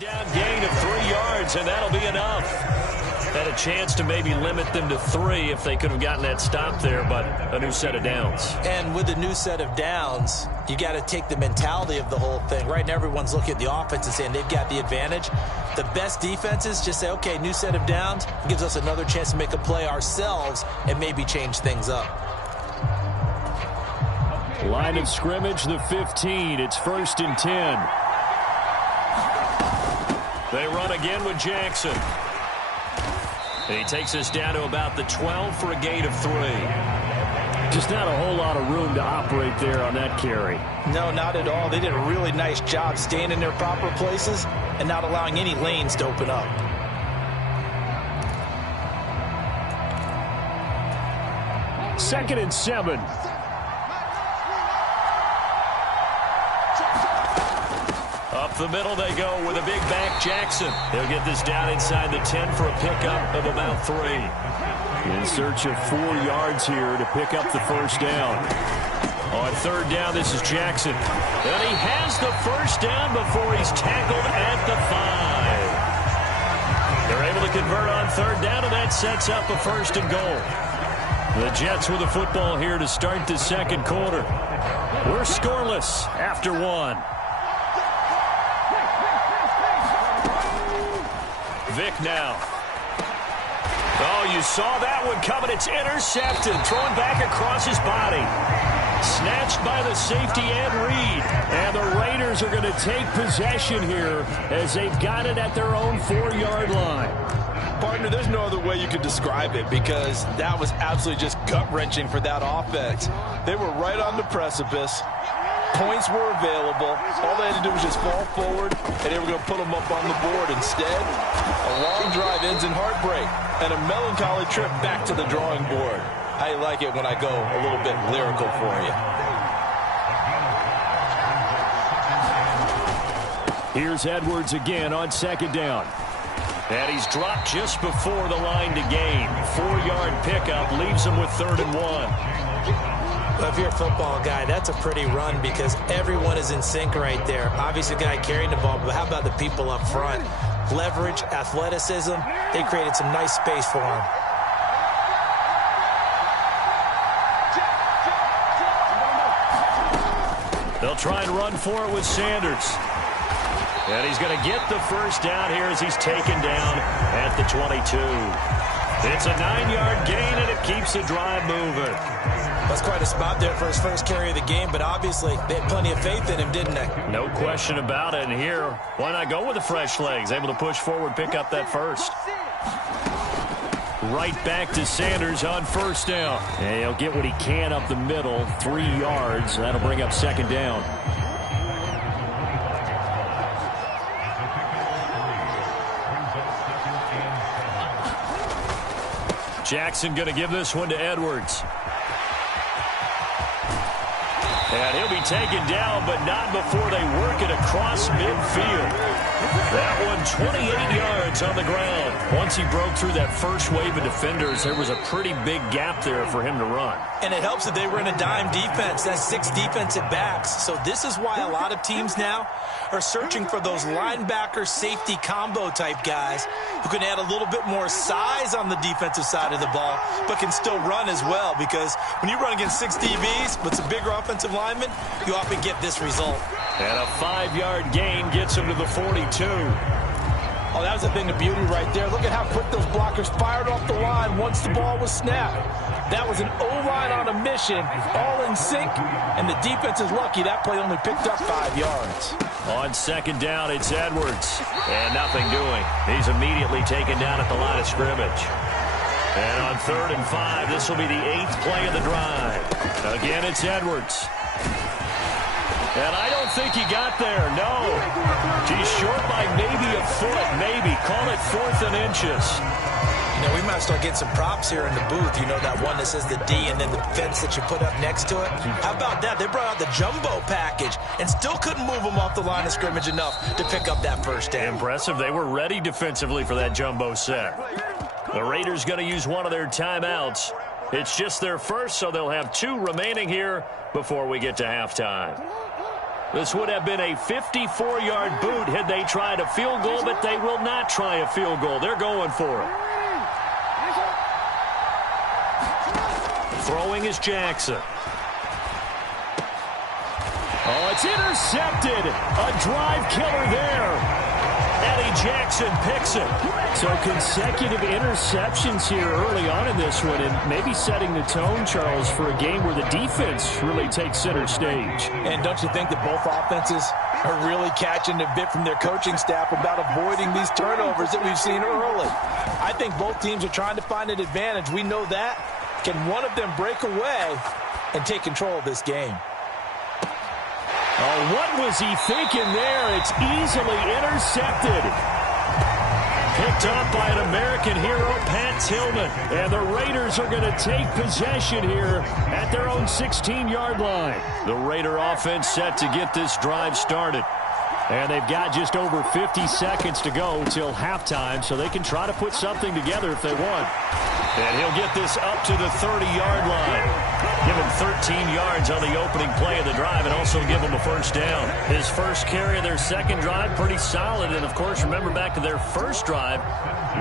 Down gain of 3 yards, and that'll be enough. Had a chance to maybe limit them to 3 if they could have gotten that stop there, but a new set of downs. And with a new set of downs, you got to take the mentality of the whole thing. Right now, everyone's looking at the offense and saying they've got the advantage. The best defenses just say, okay, new set of downs. It gives us another chance to make a play ourselves and maybe change things up. Line of scrimmage, the 15. It's 1st and 10. They run again with Jackson. And he takes us down to about the 12 for a gain of 3. Just not a whole lot of room to operate there on that carry. No, not at all. They did a really nice job staying in their proper places and not allowing any lanes to open up. Second and 7. Up the middle they go with a big back Jackson. They'll get this down inside the 10 for a pickup of about 3. In search of 4 yards here to pick up the first down. On 3rd down, this is Jackson. And he has the first down before he's tackled at the 5. They're able to convert on 3rd down, and that sets up a 1st and goal. The Jets with the football here to start the 2nd quarter. We're scoreless after 1. Vick now. Oh, you saw that one coming. It's intercepted. Thrown back across his body. Snatched by the safety and Reed. And the Raiders are going to take possession here as they've got it at their own 4-yard line. Partner, there's no other way you could describe it because that was absolutely just gut-wrenching for that offense. They were right on the precipice. Points were available. All they had to do was just fall forward, and they were going to put them up on the board. Instead, a long drive ends in heartbreak and a melancholy trip back to the drawing board. I like it when I go a little bit lyrical for you. Here's Edwards again on 2nd down. And he's dropped just before the line to gain. 4-yard pickup leaves him with 3rd and 1. But if you're a football guy, that's a pretty run because everyone is in sync right there. Obviously, the guy carrying the ball, but how about the people up front? Leverage, athleticism, they created some nice space for him. They'll try and run for it with Sanders. And he's going to get the first down here as he's taken down at the 22. It's a 9-yard gain, and it keeps the drive moving. That's quite a spot there for his first carry of the game, but obviously they had plenty of faith in him, didn't they? No question about it. And here, why not go with the fresh legs? Able to push forward, pick up that first. Right back to Sanders on 1st down. And he'll get what he can up the middle, 3 yards. That'll bring up 2nd down. Jackson going to give this one to Edwards. And he'll be taken down, but not before they work it across midfield. That one 28 yards on the ground. Once he broke through that first wave of defenders, there was a pretty big gap there for him to run. And it helps that they were in a dime defense. That's 6 defensive backs. So this is why a lot of teams now are searching for those linebacker safety combo type guys who can add a little bit more size on the defensive side of the ball, but can still run as well, because when you run against 6 DBs with some bigger offensive linemen, you often get this result. And a 5-yard gain gets him to the 42. Oh, that was a thing of beauty right there. Look at how quick those blockers fired off the line once the ball was snapped. That was an O-line on a mission, all in sync, and the defense is lucky that play only picked up 5 yards. On 2nd down, it's Edwards. And nothing doing. He's immediately taken down at the line of scrimmage. And on 3rd and 5, this will be the 8th play of the drive. Again, it's Edwards. And I don't think he got there, no. He's short by maybe a foot, maybe. Call it 4th and inches. You know, we might start getting some props here in the booth. You know, that one that says the D and then the fence that you put up next to it. How about that? They brought out the jumbo package and still couldn't move them off the line of scrimmage enough to pick up that first down. Impressive. They were ready defensively for that jumbo set. The Raiders going to use one of their timeouts. It's just their first, so they'll have 2 remaining here before we get to halftime. This would have been a 54-yard boot had they tried a field goal, but they will not try a field goal. They're going for it. Throwing is Jackson. Oh, it's intercepted. A drive killer there. Eddie Jackson picks it. So consecutive interceptions here early on in this one, and maybe setting the tone, Charles, for a game where the defense really takes center stage. And don't you think that both offenses are really catching a bit from their coaching staff about avoiding these turnovers that we've seen early? I think both teams are trying to find an advantage. We know that. Can one of them break away and take control of this game? Oh, what was he thinking there? It's easily intercepted. Picked up by an American hero, Pat Tillman. And the Raiders are going to take possession here at their own 16-yard line. The Raider offense set to get this drive started. And they've got just over 50 seconds to go till halftime, so they can try to put something together if they want. And he'll get this up to the 30-yard line. Give him 13 yards on the opening play of the drive and also give him a first down. His first carry of their second drive, pretty solid. And, of course, remember back to their first drive,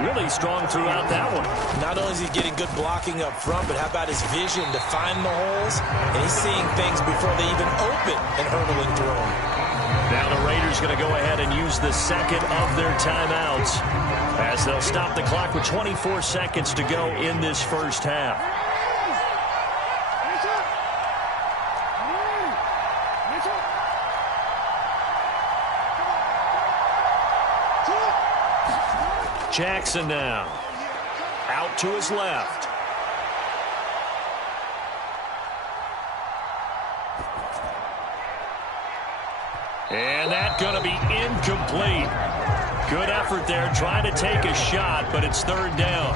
really strong throughout that one. Not only is he getting good blocking up front, but how about his vision to find the holes? And he's seeing things before they even open and hurdling through them. Now the Raiders going to go ahead and use the second of their timeouts as they'll stop the clock with 24 seconds to go in this first half. Jackson now. Out to his left. And that's going to be incomplete. Good effort there, trying to take a shot, but it's third down.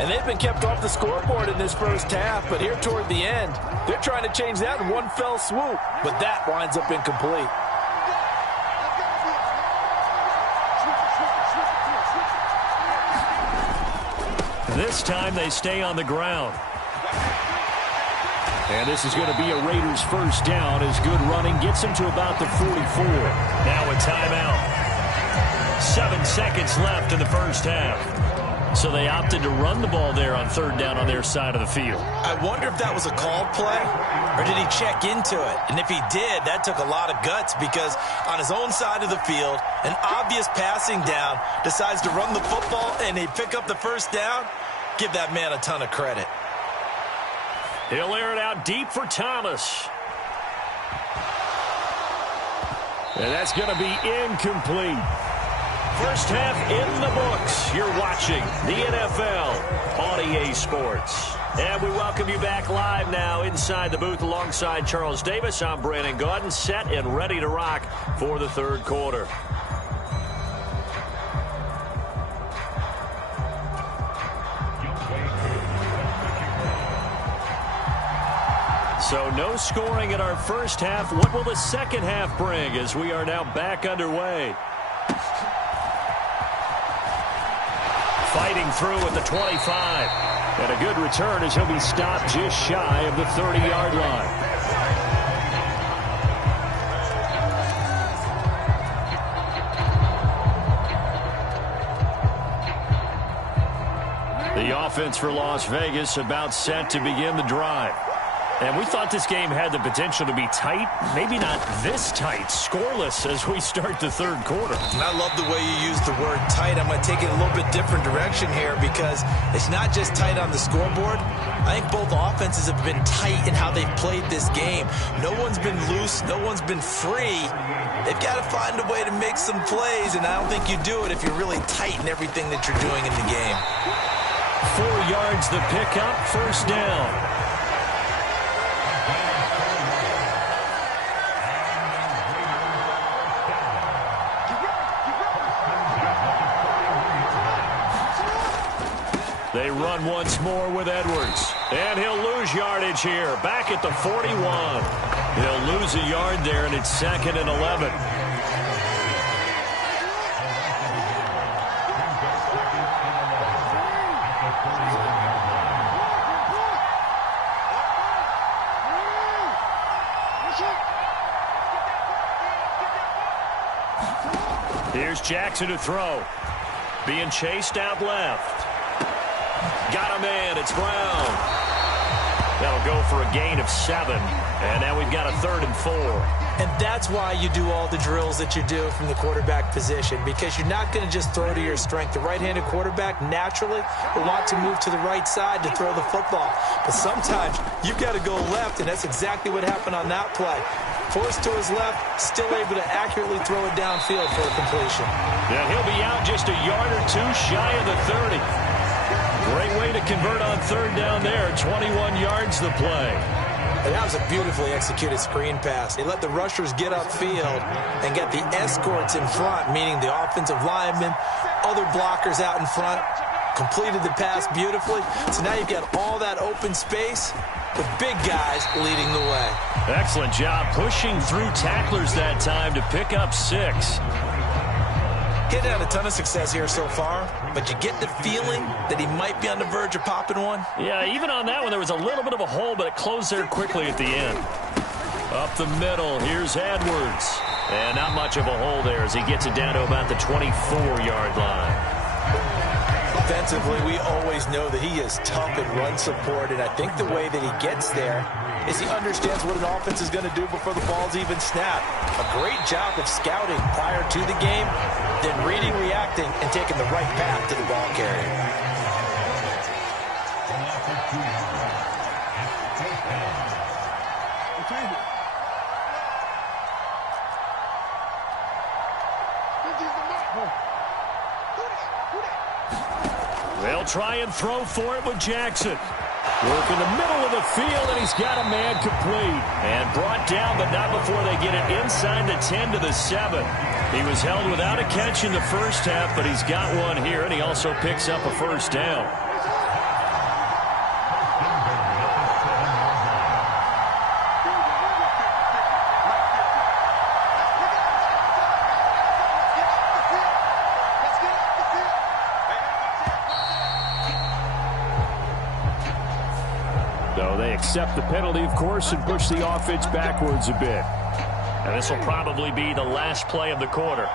And they've been kept off the scoreboard in this first half, but here toward the end, they're trying to change that in one fell swoop, but that winds up incomplete. This time they stay on the ground. And this is going to be a Raiders first down as good running gets them to about the 44. Now a timeout. 7 seconds left in the first half. So they opted to run the ball there on third down on their side of the field. I wonder if that was a called play or did he check into it? And if he did, that took a lot of guts because on his own side of the field, an obvious passing down, decides to run the football and they pick up the first down. Give that man a ton of credit. He'll air it out deep for Thomas. And that's going to be incomplete. First half in the books. You're watching the NFL on EA Sports. And we welcome you back live now inside the booth alongside Charles Davis. I'm Brandon Gaudin, set and ready to rock for the third quarter. So no scoring in our first half. What will the second half bring as we are now back underway? Fighting through at the 25. And a good return as he'll be stopped just shy of the 30-yard line. The offense for Las Vegas about set to begin the drive. And we thought this game had the potential to be tight, maybe not this tight, scoreless as we start the third quarter. And I love the way you use the word tight. I'm going to take it a little bit different direction here because it's not just tight on the scoreboard. I think both offenses have been tight in how they've played this game. No one's been loose. No one's been free. They've got to find a way to make some plays, and I don't think you do it if you're really tight in everything that you're doing in the game. 4 yards the pickup, first down. They run once more with Edwards. And he'll lose yardage here. Back at the 41. He'll lose a yard there, and it's 2nd and 11. Here's Jackson to throw. Being chased out left. Got a man. It's Brown. That'll go for a gain of 7. And now we've got a 3rd and 4. And that's why you do all the drills that you do from the quarterback position, because you're not going to just throw to your strength. The right-handed quarterback naturally will want to move to the right side to throw the football. But sometimes you've got to go left, and that's exactly what happened on that play. Forced to his left, still able to accurately throw it downfield for a completion. Yeah, he'll be out just a yard or 2 shy of the 30. Great way to convert on 3rd down there. 21 yards the play. And that was a beautifully executed screen pass. He let the rushers get upfield and get the escorts in front, meaning the offensive linemen, other blockers out in front, completed the pass beautifully. So now you've got all that open space with big guys leading the way. Excellent job pushing through tacklers that time to pick up 6. He's had a ton of success here so far, but you get the feeling that he might be on the verge of popping one. Yeah, even on that one, there was a little bit of a hole, but it closed there quickly at the end. Up the middle, here's Edwards. And not much of a hole there as he gets it down to about the 24-yard line. Defensively, we always know that he is tough in run support, and I think the way that he gets there is he understands what an offense is going to do before the ball's even snapped. A great job of scouting prior to the game, then reading, reacting, and taking the right path to the ball carrier. They'll try and throw for it with Jackson. Work in the middle of the field, and he's got a man complete. And brought down, but not before they get it inside the 10 to the 7. He was held without a catch in the first half, but he's got one here, and he also picks up a first down. So they accept the penalty, of course, and push the offense backwards a bit. And this will probably be the last play of the quarter.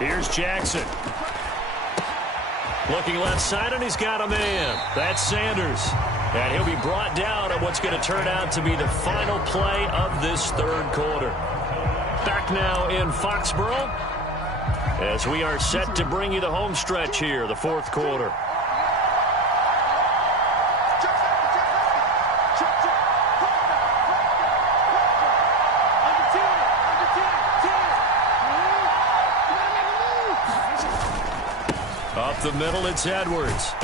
Here's Jackson. Looking left side, and he's got a man. That's Sanders. And he'll be brought down at what's going to turn out to be the final play of this third quarter. Back now in Foxborough as we are set to bring you the home stretch here, the fourth quarter. Up the middle, it's Edwards.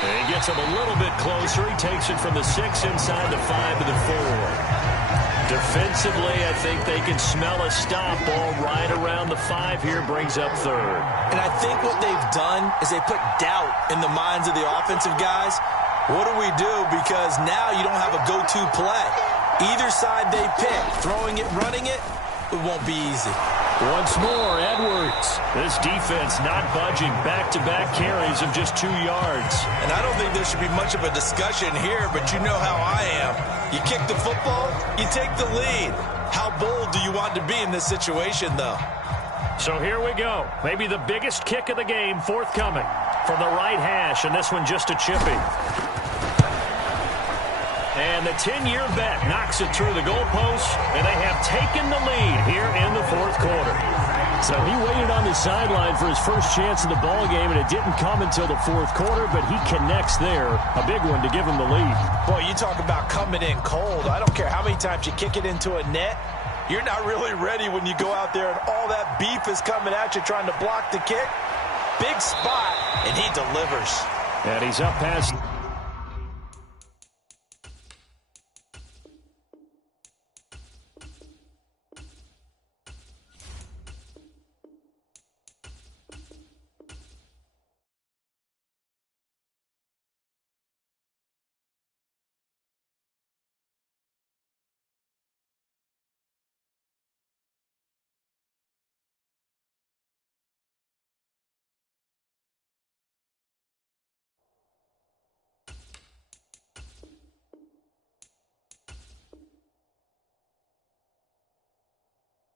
And he gets him a little bit closer. He takes it from the 6 inside the 5 to the 4. Defensively, I think they can smell a stop. Ball right around the 5 here, brings up third. And I think what they've done is they put doubt in the minds of the offensive guys. What do we do? Because now you don't have a go-to play. Either side they pick, throwing it, running it, it won't be easy. Once more, Edwards. This defense not budging. Back-to-back carries of just 2 yards. And I don't think there should be much of a discussion here, but you know how I am. You kick the football, you take the lead. How bold do you want to be in this situation, though? So here we go. Maybe the biggest kick of the game forthcoming from the right hash, and this one just a chippy. And the 10-year vet knocks it through the goalpost, and they have taken the lead here in the fourth quarter. So he waited on the sideline for his first chance in the ball game, and it didn't come until the fourth quarter, but he connects there. A big one to give him the lead. Boy, you talk about coming in cold. I don't care how many times you kick it into a net. You're not really ready when you go out there and all that beef is coming at you trying to block the kick. Big spot, and he delivers. And he's up past...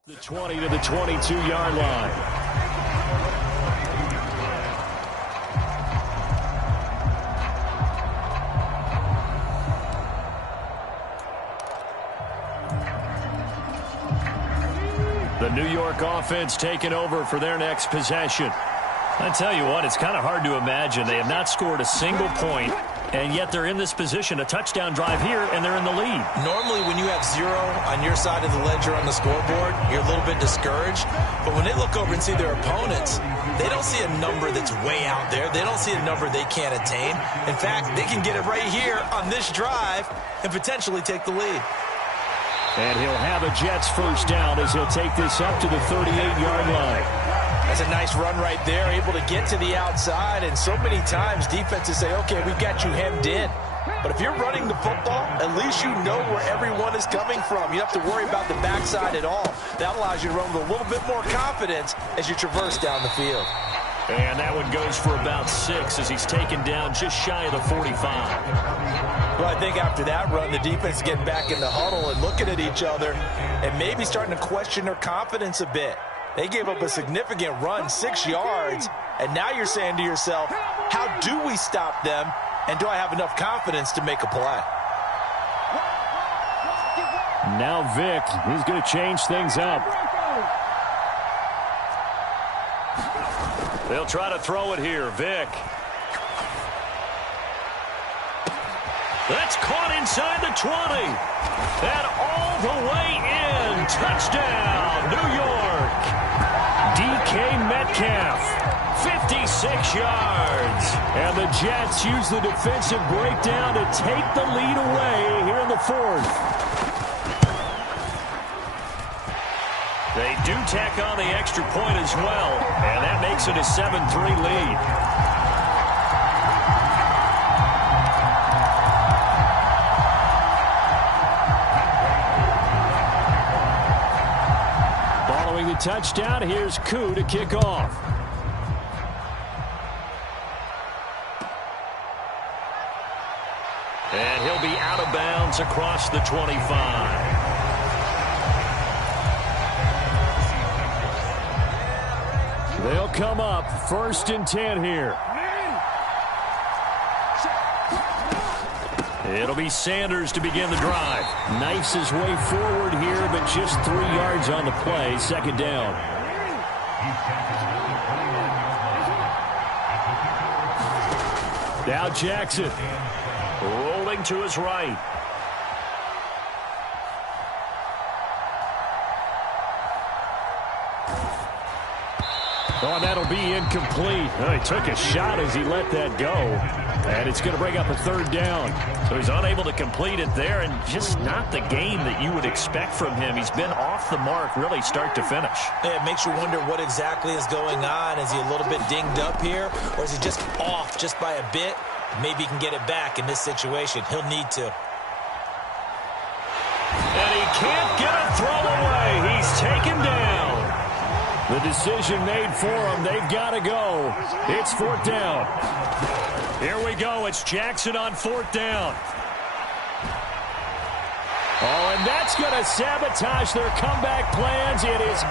The 20 to the 22-yard line. The New York offense taking over for their next possession. I tell you what, it's kind of hard to imagine. They have not scored a single point, and yet they're in this position, a touchdown drive here, and they're in the lead. Normally, when you have 0 on your side of the ledger on the scoreboard, you're a little bit discouraged. But when they look over and see their opponents, they don't see a number that's way out there. They don't see a number they can't attain. In fact, they can get it right here on this drive and potentially take the lead. And he'll have a Jets first down as he'll take this up to the 38-yard line. That's a nice run right there, able to get to the outside. And so many times defenses say, okay, we got you hemmed in. But if you're running the football, at least you know where everyone is coming from. You don't have to worry about the backside at all. That allows you to run with a little bit more confidence as you traverse down the field. And that one goes for about 6 as he's taken down just shy of the 45. Well, I think after that run, the defense is getting back in the huddle and looking at each other and maybe starting to question their confidence a bit. They gave up a significant run, 6 yards, and now you're saying to yourself, how do we stop them, and do I have enough confidence to make a play? Now Vic, he's going to change things up. They'll try to throw it here. Vic. That's caught inside the 20. And all the way in. Touchdown, New York. DK Metcalf, 56 yards. And the Jets use the defensive breakdown to take the lead away here in the 4th. They do tack on the extra point as well, and that makes it a 7-3 lead. Following the touchdown, here's Koo to kick off. And he'll be out of bounds across the 25. They'll come up 1st and 10 here. It'll be Sanders to begin the drive. Knifes his way forward here, but just 3 yards on the play. 2nd down. Now Jackson rolling to his right. Oh, and that'll be incomplete. Oh, he took a shot as he let that go. And it's going to bring up a 3rd down. So he's unable to complete it there, and just not the game that you would expect from him. He's been off the mark really start to finish. Yeah, it makes you wonder what exactly is going on. Is he a little bit dinged up here, or is he just off just by a bit? Maybe he can get it back in this situation. He'll need to. And he can't get a throw away. He's taken down. The decision made for him. They've got to go. It's 4th down. Here we go. It's Jackson on 4th down. Oh, and that's going to sabotage their comeback plans. It is